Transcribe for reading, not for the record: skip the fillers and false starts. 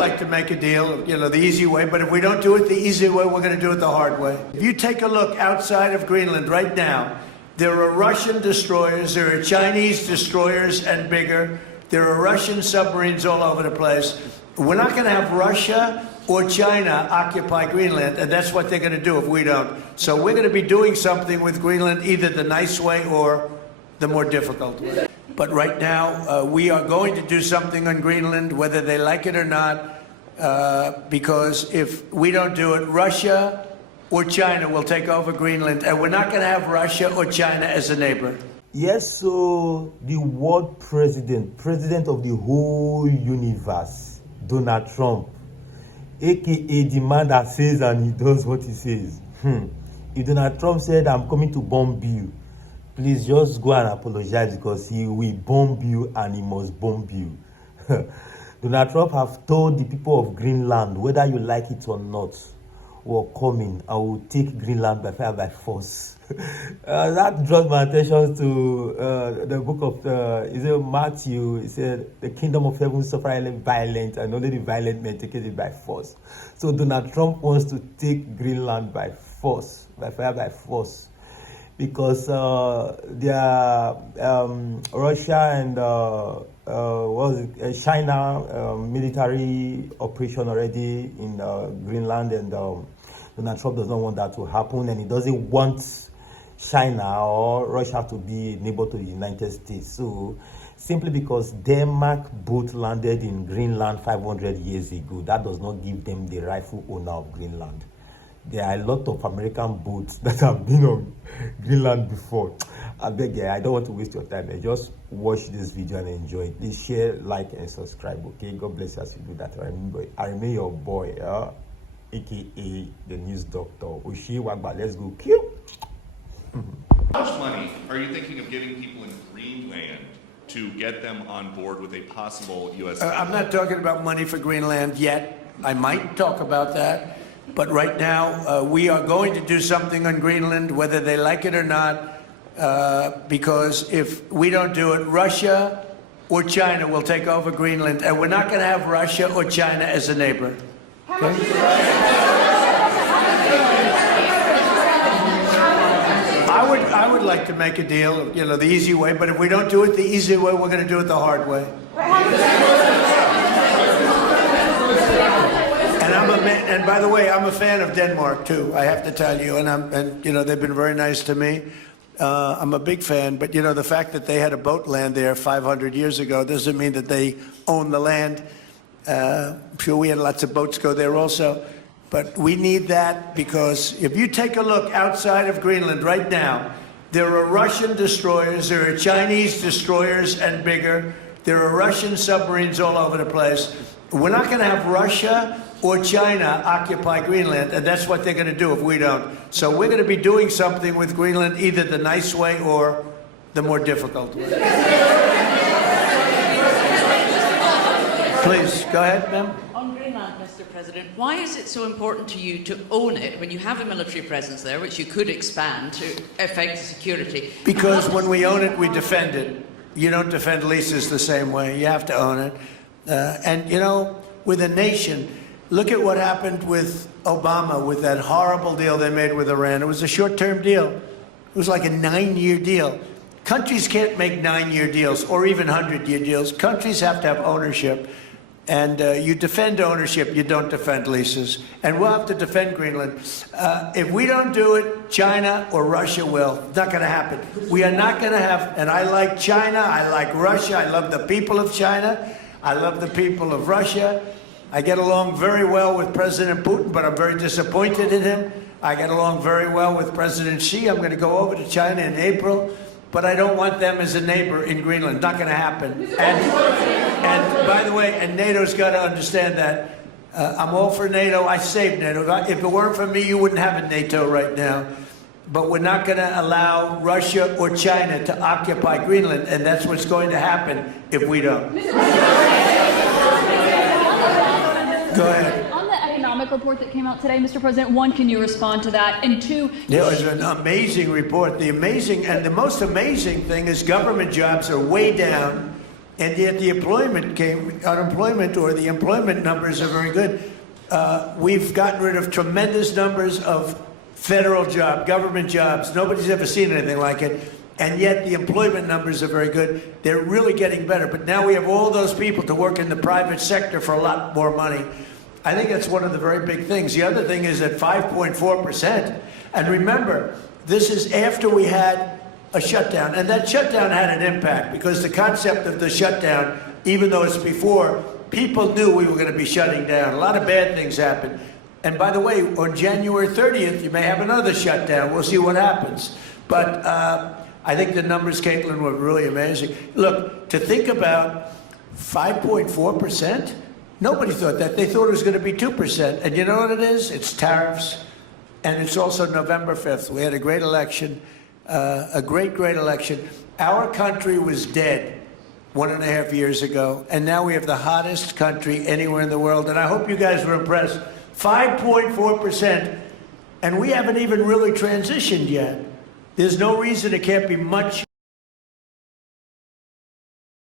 Like to make a deal, the easy way, but if we don't do it the easy way, we're going to do it the hard way. If you take a look outside of Greenland right now, there are Russian destroyers, there are Chinese destroyers and bigger, there are Russian submarines all over the place. We're not going to have Russia or China occupy Greenland, and that's what they're going to do if we don't. So we're going to be doing something with Greenland, either the nice way or the more difficult way. But right now, we are going to do something on Greenland, whether they like it or not, because if we don't do it, Russia or China will take over Greenland, and we're not going to have Russia or China as a neighbor. Yes, so the world president of the whole universe, Donald Trump, aka the man that says and he does what he says. If Donald Trump said, I'm coming to bomb you, please just go and apologize, because he will bomb you and he must bomb you. Donald Trump have told the people of Greenland, whether you like it or not, we're coming and we'll take Greenland by fire by force. That draws my attention to the book of Matthew. It said, the kingdom of heaven suffer violent, and only the violent may take it by force. So Donald Trump wants to take Greenland by force, by fire by force, because Russia and China military operation already in Greenland, and Donald Trump does not want that to happen, and he doesn't want China or Russia to be a neighbor to the United States. So simply because Denmark boat landed in Greenland 500 years ago, that does not give them the rightful owner of Greenland. There are a lot of American boats that have been on Greenland before. I beg you, I don't want to waste your time. Just watch this video and enjoy it. Please share, like, and subscribe, okay? God bless you as you do that. I remain your boy, aka the news doctor. Oshie Wagba, let's go. Q. How much money are you thinking of giving people in Greenland to get them on board with a possible U.S. I'm not talking about money for Greenland yet. I might talk about that. But right now, we are going to do something on Greenland, whether they like it or not, because if we don't do it, Russia or China will take over Greenland, and we're not going to have Russia or China as a neighbor. Okay? I would like to make a deal, the easy way, but if we don't do it the easy way, we're going to do it the hard way. And by the way, I'm a fan of Denmark too, I have to tell you, and they've been very nice to me. I'm a big fan, but the fact that they had a boat land there 500 years ago doesn't mean that they own the land. I'm sure we had lots of boats go there also, but we need that, because if you take a look outside of Greenland right now, there are Russian destroyers, there are Chinese destroyers and bigger, there are Russian submarines all over the place. We're not going to have Russia or China occupy Greenland, and that's what they're going to do if we don't. So we're going to be doing something with Greenland, either the nice way or the more difficult way. Please, go ahead, ma'am. On Greenland, Mr. President, why is it so important to you to own it when you have a military presence there, which you could expand to affect security? Because when we own it, we defend it. You don't defend leases the same way. You have to own it. With a nation, look at what happened with Obama, with that horrible deal they made with Iran. It was a short-term deal. It was like a 9-year deal. Countries can't make 9-year deals or even 100-year deals. Countries have to have ownership. And you defend ownership, you don't defend leases. And we'll have to defend Greenland. If we don't do it, China or Russia will. It's not going to happen. We are not going to have, and I like China, I like Russia, I love the people of China, I love the people of Russia. I get along very well with President Putin, but I'm very disappointed in him. I get along very well with President Xi. I'm going to go over to China in April, but I don't want them as a neighbor in Greenland. Not going to happen. And by the way, and NATO's got to understand that. I'm all for NATO. I saved NATO. If it weren't for me, you wouldn't have a NATO right now. But we're not going to allow Russia or China to occupy Greenland, and that's what's going to happen if we don't. Go ahead. On the economic report that came out today, Mr. President, one, can you respond to that? And two, it was an amazing report. The most amazing thing is government jobs are way down and yet the unemployment or the employment numbers are very good. We've gotten rid of tremendous numbers of federal government jobs. Nobody's ever seen anything like it. And yet the employment numbers are very good. They're really getting better. But now we have all those people to work in the private sector for a lot more money. I think that's one of the very big things. The other thing is at 5.4%. And remember, this is after we had a shutdown. And that shutdown had an impact because the concept of the shutdown, even though it's before, people knew we were going to be shutting down. A lot of bad things happened. And by the way, on January 30th, you may have another shutdown. We'll see what happens. But I think the numbers, Caitlin, were really amazing. Look, to think about 5.4%, nobody thought that. They thought it was going to be 2%. And you know what it is? It's tariffs. And it's also November 5th. We had a great election, a great election. Our country was dead 1.5 years ago. And now we have the hottest country anywhere in the world. And I hope you guys were impressed. 5.4%. And we haven't even really transitioned yet. There's no reason it can't be much